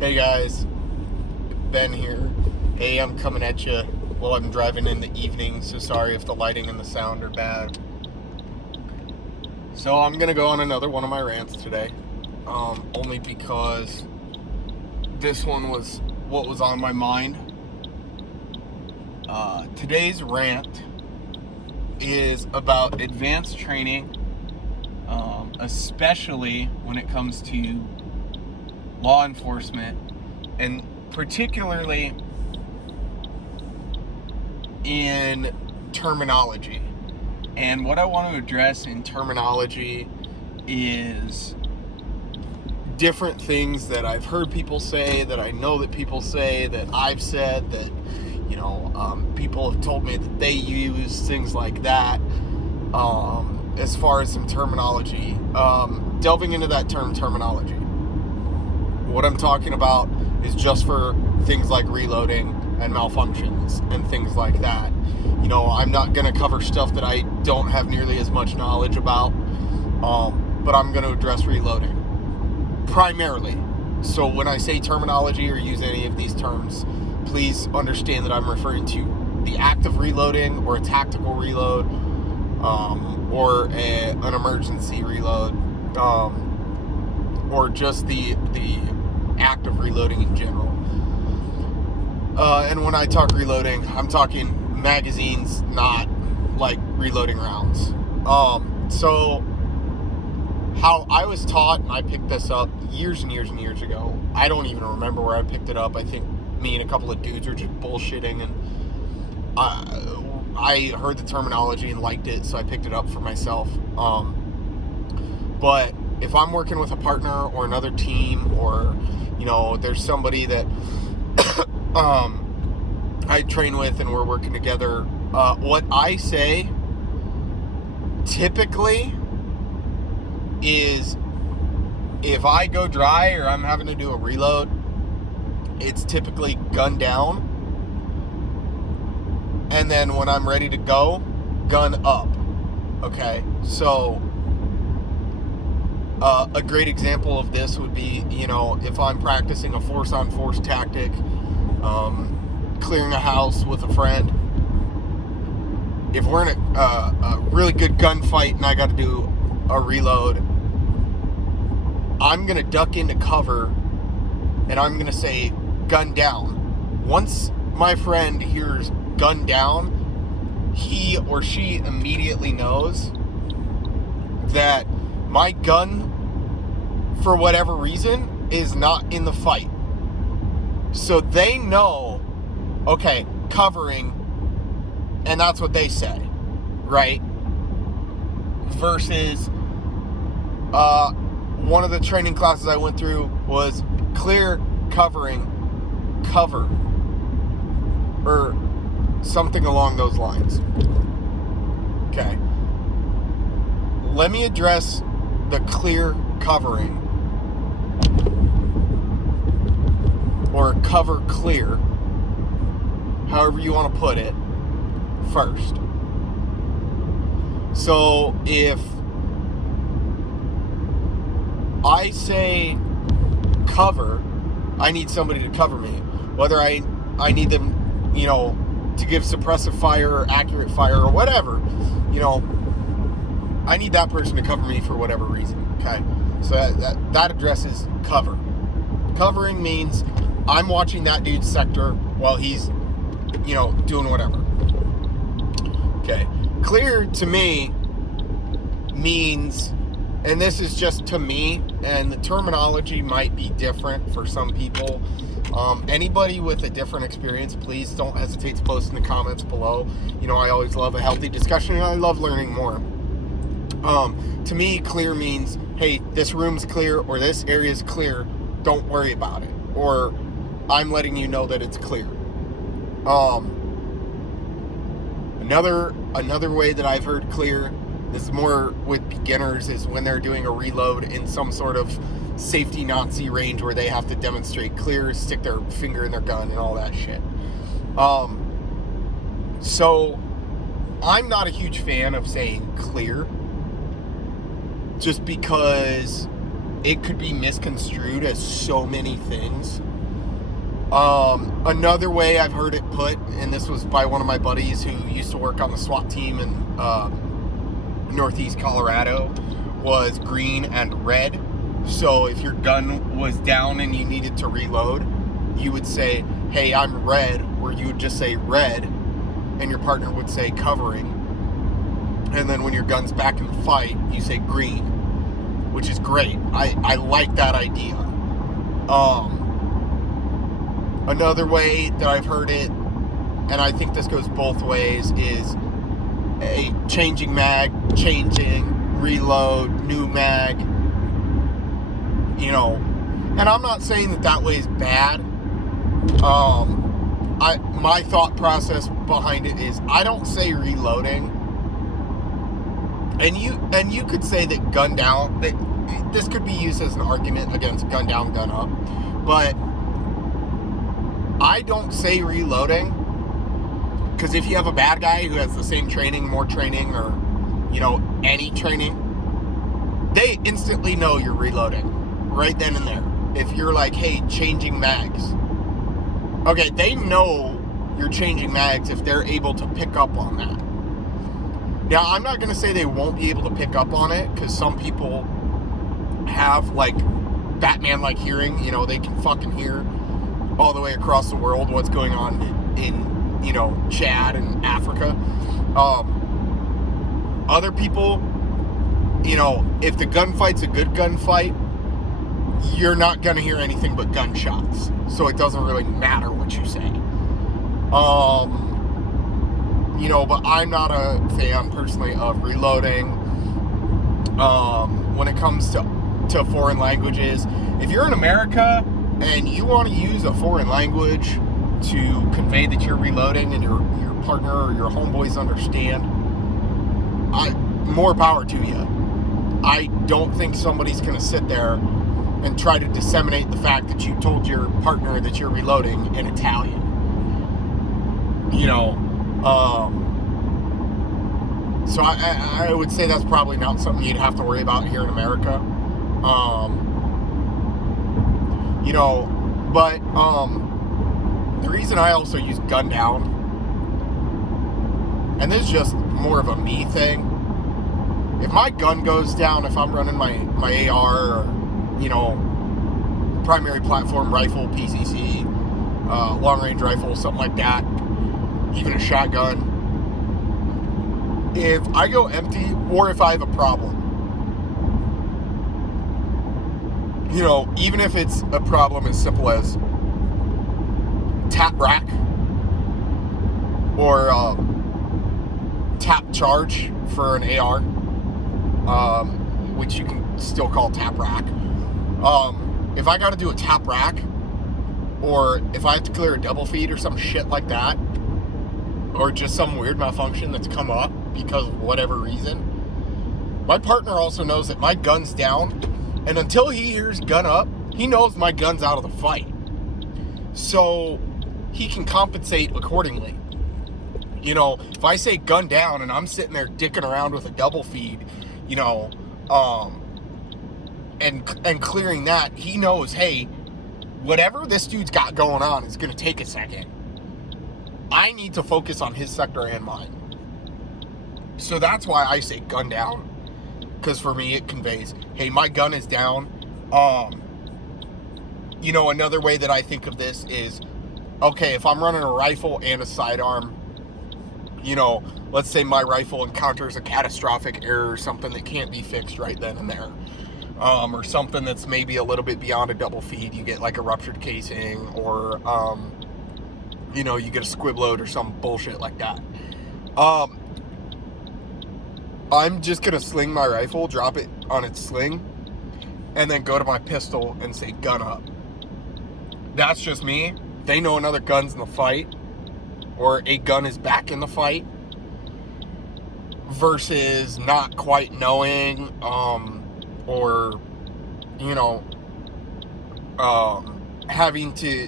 Hey guys, Ben here. Hey, I'm coming at you while I'm driving in the evening, so sorry if the lighting and the sound are bad. So I'm gonna go on another one of my rants today, only because this one was what was on my mind. Today's rant is about advanced training, especially when it comes to law enforcement, and particularly in terminology. And what I want to address in terminology is different things that I've heard people say, that I know that people say, that I've said, that people have told me that they use, things like that. As far as some terminology, delving into that terminology. What I'm talking about is just for things like reloading and malfunctions and things like that. I'm not going to cover stuff that I don't have nearly as much knowledge about, but I'm going to address reloading primarily. So when I say terminology or use any of these terms, please understand that I'm referring to the act of reloading, or a tactical reload, or an emergency reload, or just the act of reloading in general. And when I talk reloading, I'm talking magazines, not like reloading rounds. So how I was taught, and I picked this up years and years and years ago. I don't even remember where I picked it up. I think me and a couple of dudes were just bullshitting, and I heard the terminology and liked it, so I picked it up for myself. But if I'm working with a partner or another team, or there's somebody that I train with and we're working together, what I say typically is, if I go dry or I'm having to do a reload, it's typically gun down, and then when I'm ready to go, gun up. Okay, so a great example of this would be, if I'm practicing a force-on-force tactic, clearing a house with a friend. If we're in a really good gunfight and I got to do a reload, I'm going to duck into cover and I'm going to say gun down. Once my friend hears gun down, he or she immediately knows that my gun, for whatever reason, is not in the fight. So they know, okay, covering, and that's what they say, right? Versus, one of the training classes I went through was clear, covering, cover, or something along those lines. Okay. Let me address the clear covering, or cover clear, however you want to put it, first. So if I say cover, I need somebody to cover me. Whether I need them, to give suppressive fire or accurate fire or whatever, I need that person to cover me for whatever reason. Okay, so that addresses cover. Covering means I'm watching that dude's sector while he's, doing whatever. Okay. Clear to me means, and this is just to me, and the terminology might be different for some people. Anybody with a different experience, please don't hesitate to post in the comments below. I always love a healthy discussion, and I love learning more. To me, clear means, hey, this room's clear, or this area's clear, don't worry about it, or I'm letting you know that it's clear. Another way that I've heard clear, this is more with beginners, is when they're doing a reload in some sort of safety Nazi range where they have to demonstrate clear, stick their finger in their gun and all that shit. So I'm not a huge fan of saying clear, just because it could be misconstrued as so many things. Another way I've heard it put, and this was by one of my buddies who used to work on the SWAT team in Northeast Colorado, was green and red. So if your gun was down and you needed to reload, you would say, hey, I'm red, or you would just say red, and your partner would say covering. And then when your gun's back in the fight, you say green, which is great. I like that idea. Another way that I've heard it, and I think this goes both ways, is a changing mag, changing, reload, new mag, you know. And I'm not saying that way is bad. My thought process behind it is, I don't say reloading. And you could say that gun down, that this could be used as an argument against gun down, gun up, but I don't say reloading, because if you have a bad guy who has the same training, more training, or, you know, any training, they instantly know you're reloading right then and there. If you're like, hey, changing mags, okay, they know you're changing mags if they're able to pick up on that. Now, I'm not going to say they won't be able to pick up on it, because some people have, like, Batman-like hearing. You know, they can fucking hear all the way across the world what's going on in you know, Chad and Africa. Other people, you know, if the gunfight's a good gunfight, you're not going to hear anything but gunshots. So it doesn't really matter what you say. You know, but I'm not a fan, personally, of reloading. When it comes to foreign languages, if you're in America and you want to use a foreign language to convey that you're reloading and your partner or your homeboys understand, more power to you. I don't think somebody's going to sit there and try to disseminate the fact that you told your partner that you're reloading in Italian. You know, so I would say that's probably not something you'd have to worry about here in America. You know, but the reason I also use gun down, and this is just more of a me thing, if my gun goes down, if I'm running my AR or, you know, primary platform rifle, PCC, long range rifle, something like that, even a shotgun, if I go empty or if I have a problem, you know, even if it's a problem as simple as tap rack or tap charge for an AR, which you can still call tap rack. If I got to do a tap rack, or if I have to clear a double feed or some shit like that, or just some weird malfunction that's come up because of whatever reason, my partner also knows that my gun's down, and until he hears gun up, he knows my gun's out of the fight. So he can compensate accordingly. You know, if I say gun down and I'm sitting there dicking around with a double feed, you know, and clearing that, he knows, hey, whatever this dude's got going on is going to take a second. I need to focus on his sector and mine. So that's why I say gun down. Because for me, it conveys, hey, my gun is down. You know, another way that I think of this is, okay, if I'm running a rifle and a sidearm, you know, let's say my rifle encounters a catastrophic error, something that can't be fixed right then and there. Or something that's maybe a little bit beyond a double feed. You get like a ruptured casing, or, you know, you get a squib load or some bullshit like that. I'm just going to sling my rifle, drop it on its sling, and then go to my pistol and say gun up. That's just me. They know another gun's in the fight, or a gun is back in the fight, versus not quite knowing, or, you know, having to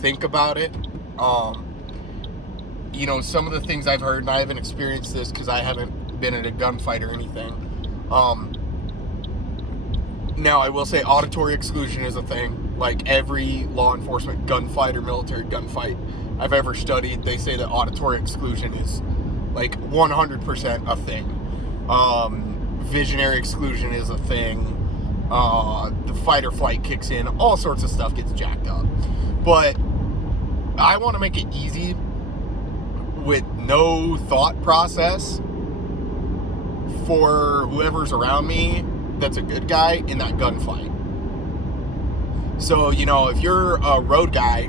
think about it. You know, some of the things I've heard, and I haven't experienced this because I haven't been in a gunfight or anything. Now, I will say auditory exclusion is a thing. Like every law enforcement gunfight or military gunfight I've ever studied, they say that auditory exclusion is like 100% a thing. Visionary exclusion is a thing. The fight or flight kicks in. All sorts of stuff gets jacked up. But I want to make it easy with no thought process for whoever's around me that's a good guy in that gunfight. So, you know, if you're a road guy,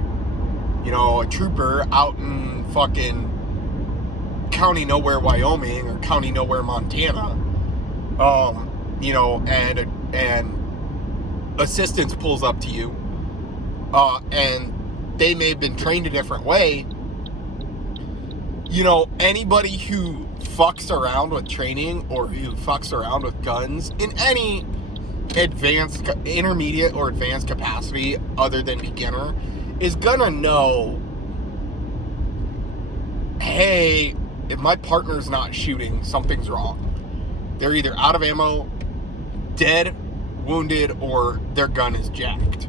you know, a trooper out in fucking County Nowhere, Wyoming, or County Nowhere, Montana, you know, and assistance pulls up to you, and they may have been trained a different way. You know, anybody who fucks around with training or who fucks around with guns in any advanced, intermediate, or advanced capacity other than beginner is gonna know, hey, if my partner's not shooting, something's wrong. They're either out of ammo, dead, wounded, or their gun is jacked.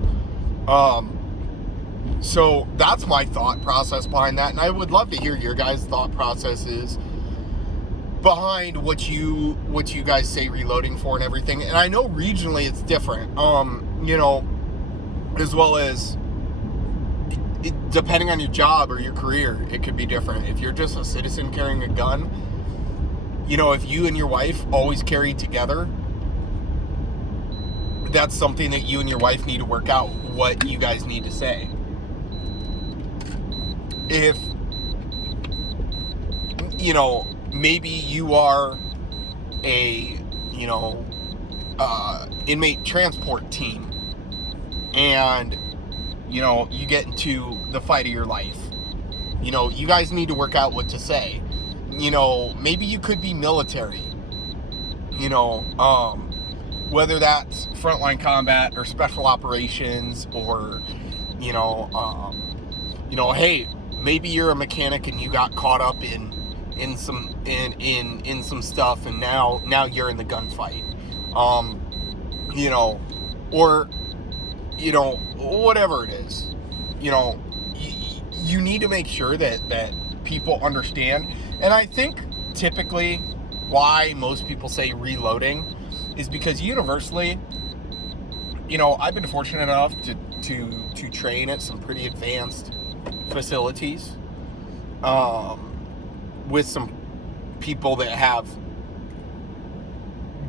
So that's my thought process behind that, and I would love to hear your guys' thought processes behind what you guys say reloading for and everything. And I know regionally it's different, you know, as well as depending on your job or your career, it could be different. If you're just a citizen carrying a gun, you know, if you and your wife always carry together, that's something that you and your wife need to work out what you guys need to say. If, you know, maybe you are a, you know, inmate transport team, and, you know, you get into the fight of your life. You know, you guys need to work out what to say. You know, maybe you could be military. You know, whether that's frontline combat or special operations, or, you know, hey, maybe you're a mechanic and you got caught up in some stuff, and now you're in the gunfight. You know, or, you know, whatever it is. You know, you need to make sure that people understand. And I think typically why most people say reloading is because universally, you know, I've been fortunate enough to train at some pretty advanced facilities, with some people that have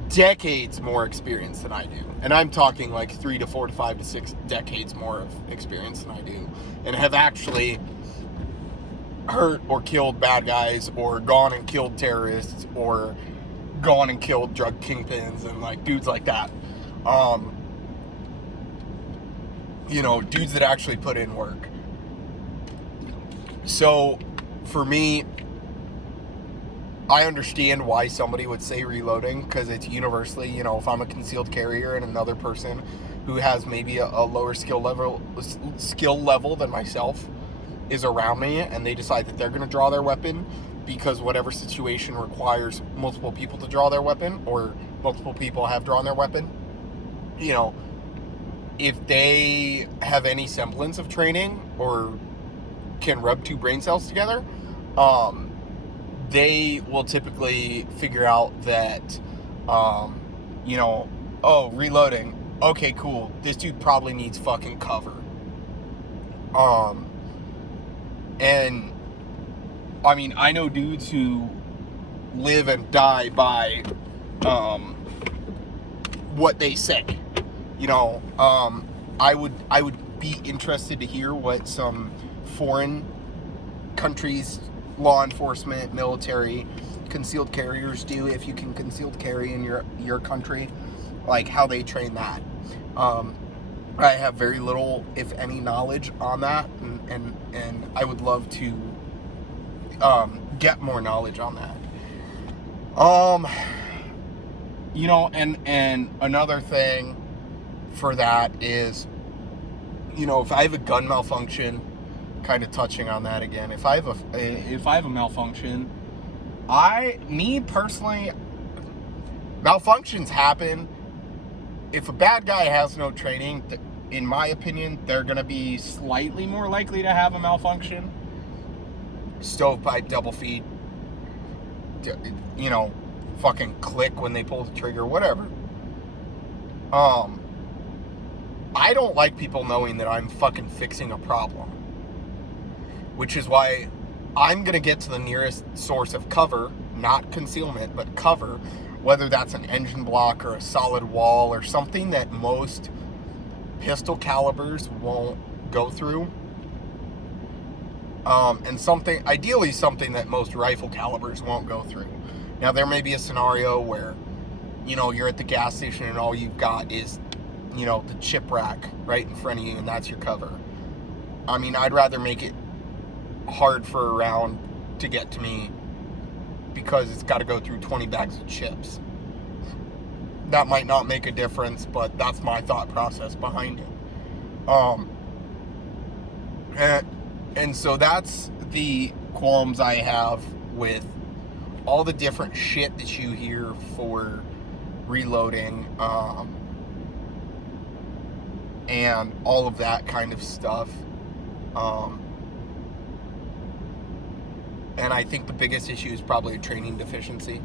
decades more experience than I do. And I'm talking like 3 to 4 to 5 to 6 decades more of experience than I do, and have actually hurt or killed bad guys, or gone and killed terrorists, or gone and killed drug kingpins and like dudes like that. You know, dudes that actually put in work. So for me, I understand why somebody would say reloading, because it's universally, you know, if I'm a concealed carrier and another person who has maybe a lower skill level than myself is around me, and they decide that they're going to draw their weapon because whatever situation requires multiple people to draw their weapon, or multiple people have drawn their weapon, you know, if they have any semblance of training or can rub two brain cells together, they will typically figure out that, you know, oh, reloading. Okay, cool. This dude probably needs fucking cover. And, I mean, I know dudes who live and die by, what they say. You know, I would be interested to hear what some foreign countries' law enforcement, military, concealed carriers do, if you can concealed carry in your country, like how they train that. I have very little, if any, knowledge on that, and I would love to get more knowledge on that. You know, and another thing for that is, you know, if I have a gun malfunction, kind of touching on that again, if I have a malfunction, me personally, malfunctions happen. if a bad guy has no training, in my opinion, they're going to be slightly more likely to have a malfunction. Stovepipe, double feed, you know, fucking click when they pull the trigger, whatever. I don't like people knowing that I'm fucking fixing a problem, which is why I'm going to get to the nearest source of cover, not concealment, but cover, whether that's an engine block or a solid wall or something that most pistol calibers won't go through. And ideally something that most rifle calibers won't go through. Now, there may be a scenario where, you know, you're at the gas station and all you've got is, you know, the chip rack right in front of you and that's your cover. I mean, I'd rather make it hard for a round to get to me because it's got to go through 20 bags of chips. That might not make a difference, but that's my thought process behind it. And so that's the qualms I have with all the different shit that you hear for reloading, and all of that kind of stuff. And I think the biggest issue is probably a training deficiency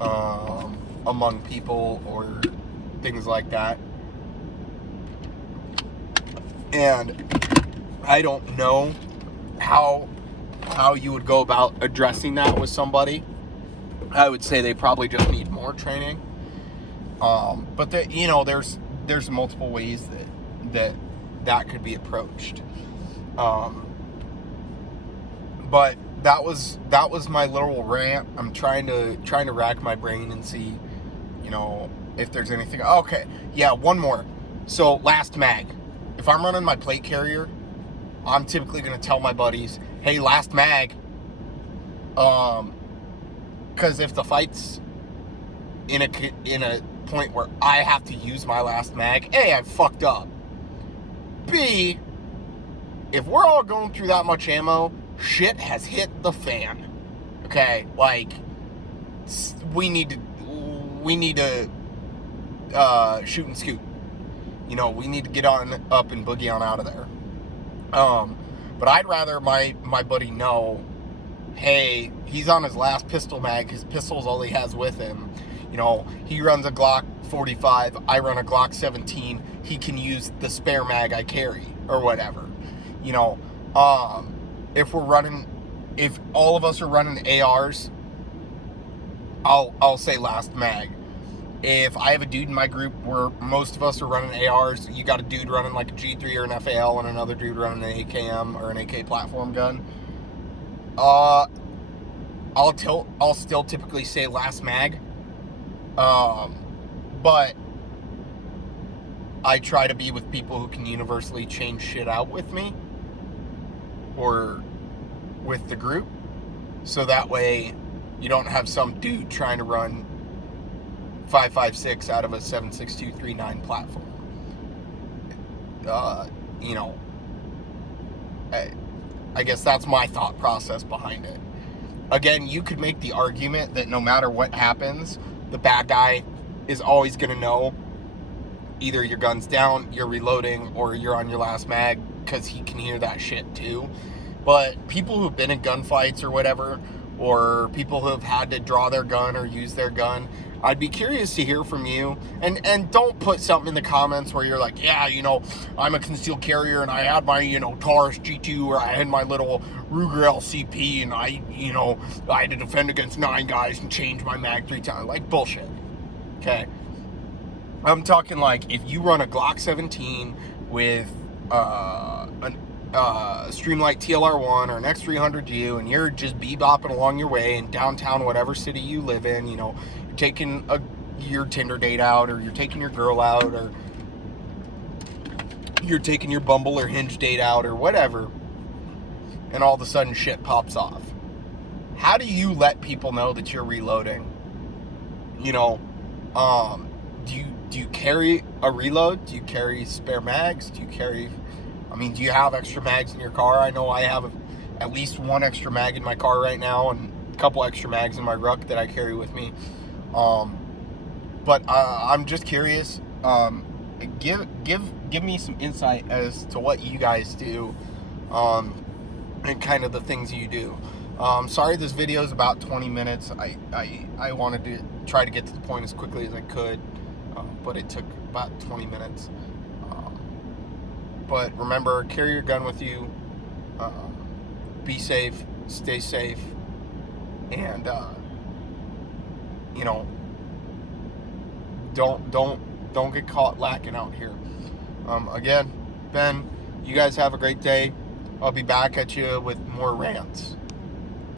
among people or things like that. And I don't know how you would go about addressing that with somebody. I would say they probably just need more training. But there's multiple ways that could be approached. But that was my little rant. I'm trying to rack my brain and see, you know, if there's anything. Okay, yeah, one more. So last mag. If I'm running my plate carrier, I'm typically going to tell my buddies, hey, last mag. Because if the fight's in a point where I have to use my last mag, A, I fucked up. B, if we're all going through that much ammo, shit has hit the fan. Okay, like, we need to shoot and scoot. You know, we need to get on up and boogie on out of there. But I'd rather my buddy know, hey, he's on his last pistol mag. His pistol's all he has with him. You know, he runs a Glock 45. I run a Glock 17. He can use the spare mag I carry or whatever. You know, if all of us are running ARs, I'll say last mag. If I have a dude in my group where most of us are running ARs, you got a dude running like a G3 or an FAL and another dude running an AKM or an AK platform gun, I'll still typically say last mag. But I try to be with people who can universally change shit out with me or with the group, so that way you don't have some dude trying to run 5.56 out of a 7.6239 platform. You know, I guess that's my thought process behind it. Again, you could make the argument that no matter what happens, the bad guy is always going to know either your gun's down, you're reloading, or you're on your last mag, because he can hear that shit too. But people who've been in gunfights or whatever, or people who have had to draw their gun or use their gun, I'd be curious to hear from you. And don't put something in the comments where you're like, yeah, you know, I'm a concealed carrier and I had my, you know, Taurus G2, or I had my little Ruger LCP and I had to defend against 9 guys and change my mag 3 times. Like, bullshit. Okay? I'm talking like, if you run a Glock 17 with an Streamlight TLR1 or an X300U and you're just bebopping along your way in downtown whatever city you live in, you know, you're taking your Tinder date out, or you're taking your girl out, or you're taking your Bumble or Hinge date out or whatever, and all of a sudden shit pops off. How do you let people know that you're reloading? You know, do you carry a reload? Do you carry spare mags? Do you have extra mags in your car? I know I have at least one extra mag in my car right now and a couple extra mags in my ruck that I carry with me. But I'm just curious, give me some insight as to what you guys do, and kind of the things you do. Sorry this video is about 20 minutes. I wanted to try to get to the point as quickly as I could, but it took about 20 minutes. But remember, carry your gun with you. Be safe, stay safe, and don't get caught lacking out here. Again, Ben, you guys have a great day. I'll be back at you with more rants.